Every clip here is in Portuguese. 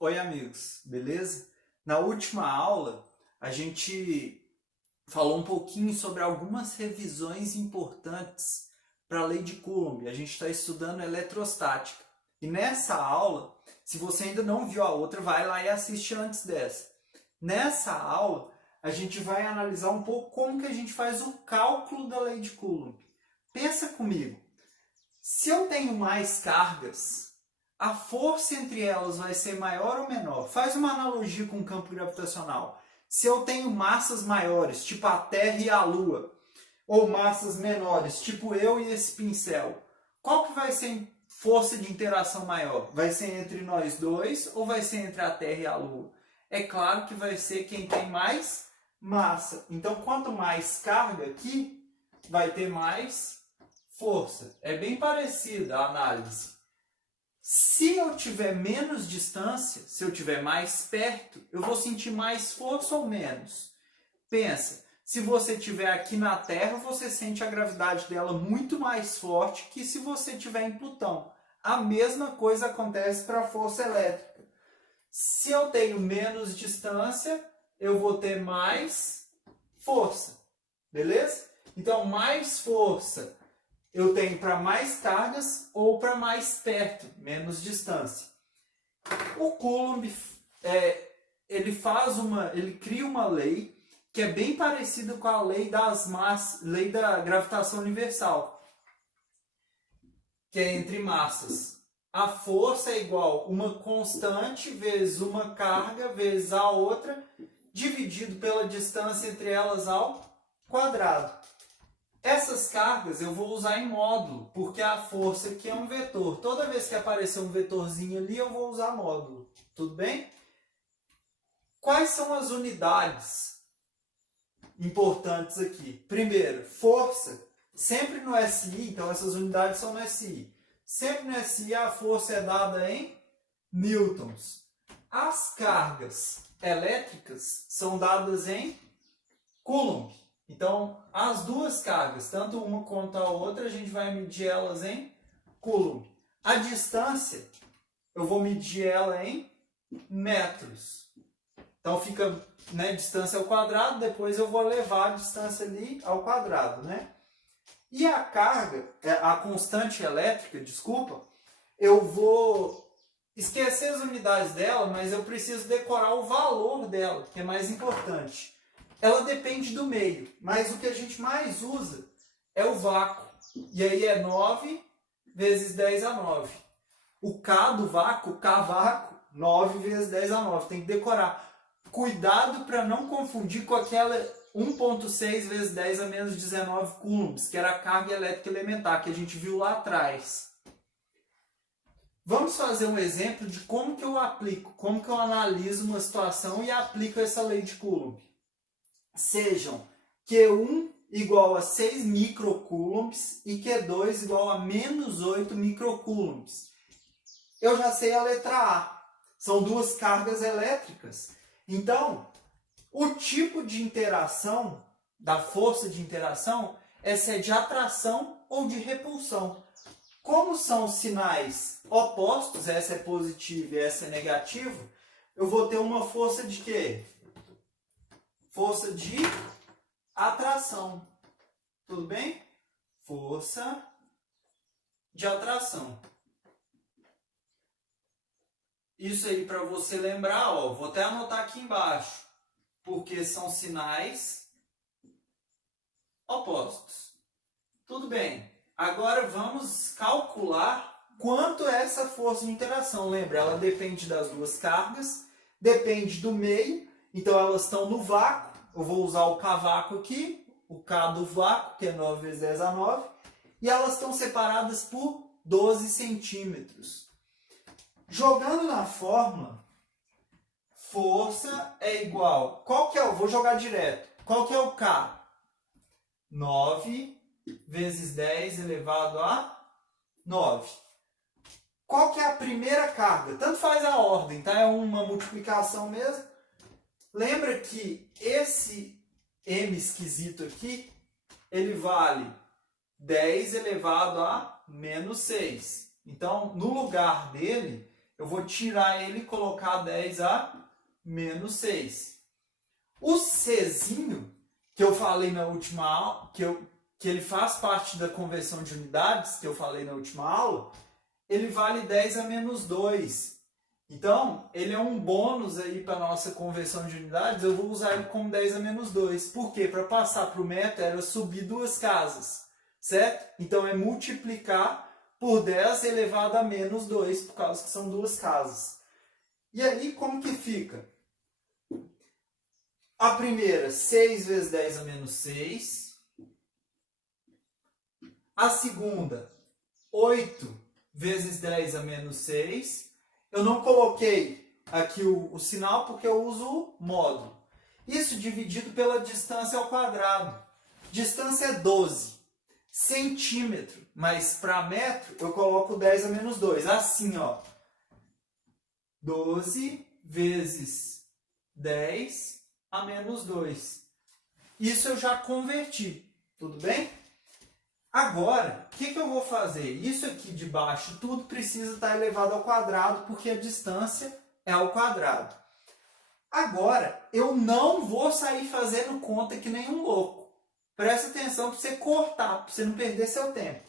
Oi, amigos, beleza? Na última aula, a gente falou um pouquinho sobre algumas revisões importantes para a lei de Coulomb. A gente está estudando eletrostática. E nessa aula, se você ainda não viu a outra, vai lá e assiste antes dessa. Nessa aula, a gente vai analisar um pouco como que a gente faz o cálculo da lei de Coulomb. Pensa comigo, se eu tenho mais cargas, a força entre elas vai ser maior ou menor? Faz uma analogia com o campo gravitacional. Se eu tenho massas maiores, tipo a Terra e a Lua, ou massas menores, tipo eu e esse pincel, qual que vai ser a força de interação maior? Vai ser entre nós dois ou vai ser entre a Terra e a Lua? É claro que vai ser quem tem mais massa. Então, quanto mais carga aqui, vai ter mais força. É bem parecida a análise. Se eu tiver menos distância, se eu tiver mais perto, eu vou sentir mais força ou menos? Pensa, se você estiver aqui na Terra, você sente a gravidade dela muito mais forte que se você estiver em Plutão. A mesma coisa acontece para a força elétrica. Se eu tenho menos distância, eu vou ter mais força, beleza? Então, mais força eu tenho para mais cargas ou para mais perto, menos distância. O Coulomb ele cria uma lei que é bem parecida com a lei das massas, lei da gravitação universal, que é entre massas. A força é igual a uma constante vezes uma carga vezes a outra, dividido pela distância entre elas ao quadrado. Essas cargas eu vou usar em módulo, porque a força aqui é um vetor. Toda vez que aparecer um vetorzinho ali, eu vou usar módulo. Tudo bem? Quais são as unidades importantes aqui? Primeiro, força. Sempre no SI, então essas unidades são no SI. Sempre no SI a força é dada em newtons. As cargas elétricas são dadas em coulomb. Então, as duas cargas, tanto uma quanto a outra, a gente vai medir elas em coulomb. A distância, eu vou medir ela em metros. Então, fica, distância ao quadrado, depois eu vou levar a distância ali ao quadrado, né? E a carga, a constante elétrica, desculpa, eu vou esquecer as unidades dela, mas eu preciso decorar o valor dela, que é mais importante. Ela depende do meio, mas o que a gente mais usa é o vácuo. E aí é 9 vezes 10 a 9. O K do vácuo, K vácuo, 9 vezes 10 a 9. Tem que decorar. Cuidado para não confundir com aquela 1.6 vezes 10 a menos 19 coulombs, que era a carga elétrica elementar, que a gente viu lá atrás. Vamos fazer um exemplo de como que eu aplico, como que eu analiso uma situação e aplico essa lei de Coulomb. Sejam Q1 igual a 6 microcoulombs e Q2 igual a menos 8 microcoulombs. Eu já sei a letra A. São duas cargas elétricas. Então, o tipo de interação, da força de interação, é se é de atração ou de repulsão. Como são sinais opostos, essa é positiva e essa é negativa, eu vou ter uma força de quê? Força de atração. Tudo bem? Força de atração. Isso aí para você lembrar, ó, vou até anotar aqui embaixo, porque são sinais opostos. Tudo bem. Agora vamos calcular quanto é essa força de interação. Lembra, ela depende das duas cargas, depende do meio, então elas estão no vácuo. Eu vou usar o K vácuo aqui, o K do vácuo, que é 9 vezes 10 a 9, e elas estão separadas por 12 centímetros. Jogando na fórmula, força é igual... Qual que é? Vou jogar direto. Qual que é o K? 9 vezes 10 elevado a 9. Qual que é a primeira carga? Tanto faz a ordem, tá? É uma multiplicação mesmo. Lembra que esse M esquisito aqui, ele vale 10 elevado a menos 6. Então, no lugar dele, eu vou tirar ele e colocar 10 a menos 6. O Czinho, que eu falei na última aula, que ele faz parte da conversão de unidades, que eu falei na última aula, ele vale 10 a menos 2. Então, ele é um bônus aí para a nossa conversão de unidades, eu vou usar ele como 10 a menos 2. Por quê? Para passar para o metro era subir 2 casas, certo? Então, é multiplicar por 10 elevado a menos 2, por causa que são 2 casas. E aí, como que fica? A primeira, 6 vezes 10 a menos 6. A segunda, 8 vezes 10 a menos 6. Eu não coloquei aqui o sinal porque eu uso o módulo. Isso dividido pela distância ao quadrado. Distância é 12 centímetros, mas para metro eu coloco 10 a menos 2. Assim, ó. 12 vezes 10 a menos 2. Isso eu já converti, tudo bem? Agora, o que eu vou fazer? Isso aqui de baixo, tudo precisa estar elevado ao quadrado, porque a distância é ao quadrado. Agora, eu não vou sair fazendo conta que nem um louco. Presta atenção para você cortar, para você não perder seu tempo.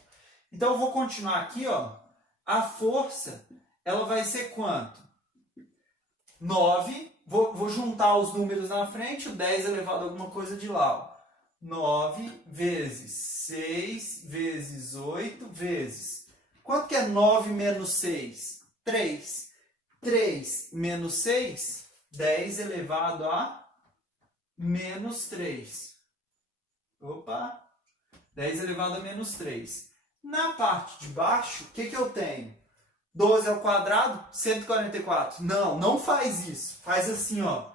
Então, eu vou continuar aqui, ó. A força, ela vai ser quanto? 9. Vou juntar os números na frente, o 10 elevado a alguma coisa de lá, ó. 9 vezes 6 vezes 8 vezes... Quanto que é 9 menos 6? 3. 3 menos 6, 10 elevado a menos 3. Opa! 10 elevado a menos 3. Na parte de baixo, o que eu tenho? 12 ao quadrado, 144. Não, não faz isso. Faz assim, ó.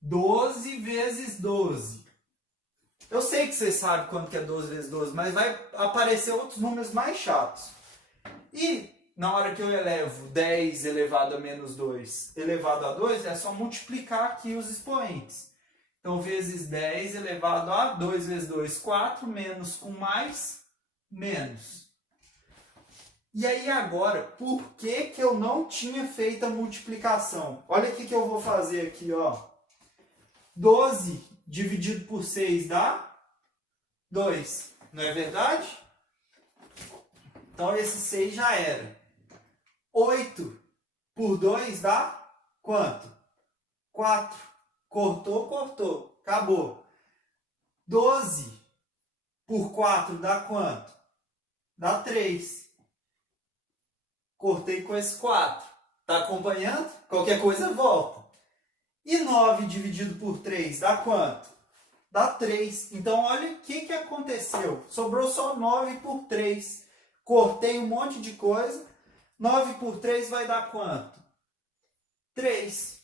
12 vezes 12. Eu sei que vocês sabem quanto que é 12 vezes 12, mas vai aparecer outros números mais chatos. E na hora que eu elevo 10 elevado a menos 2 elevado a 2, é só multiplicar aqui os expoentes. Então, vezes 10 elevado a 2 vezes 2, 4, menos com mais, menos. E aí agora, por que eu não tinha feito a multiplicação? Olha o que eu vou fazer aqui, ó. 12 dividido por 6 dá 2. Não é verdade? Então, esse 6 já era. 8 por 2 dá quanto? 4. Cortou, cortou. Acabou. 12 por 4 dá quanto? Dá 3. Cortei com esse 4. Tá acompanhando? Qualquer coisa volta. E 9 dividido por 3 dá quanto? Dá 3. Então, olha o que aconteceu. Sobrou só 9 por 3. Cortei um monte de coisa. 9 por 3 vai dar quanto? 3.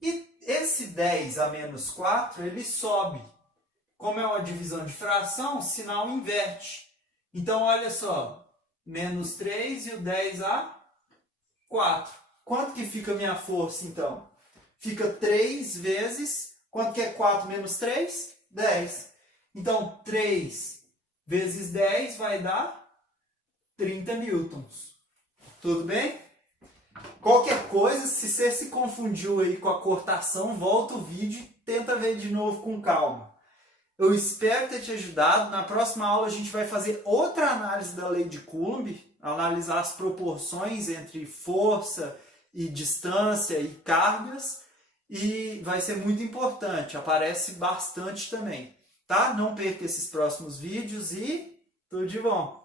E esse 10 a menos 4, ele sobe. Como é uma divisão de fração, o sinal inverte. Então, olha só. Menos 3 e o 10 a 4. Quanto que fica a minha força, então? Fica 3 vezes... Quanto que é 4 menos 3? 10. Então, 3 vezes 10 vai dar 30 newtons. Tudo bem? Qualquer coisa, se você se confundiu aí com a cortação, volta o vídeo e tenta ver de novo com calma. Eu espero ter te ajudado. Na próxima aula a gente vai fazer outra análise da lei de Coulomb, analisar as proporções entre força e distância e cargas, e vai ser muito importante, aparece bastante também, tá? Não perca esses próximos vídeos e tudo de bom!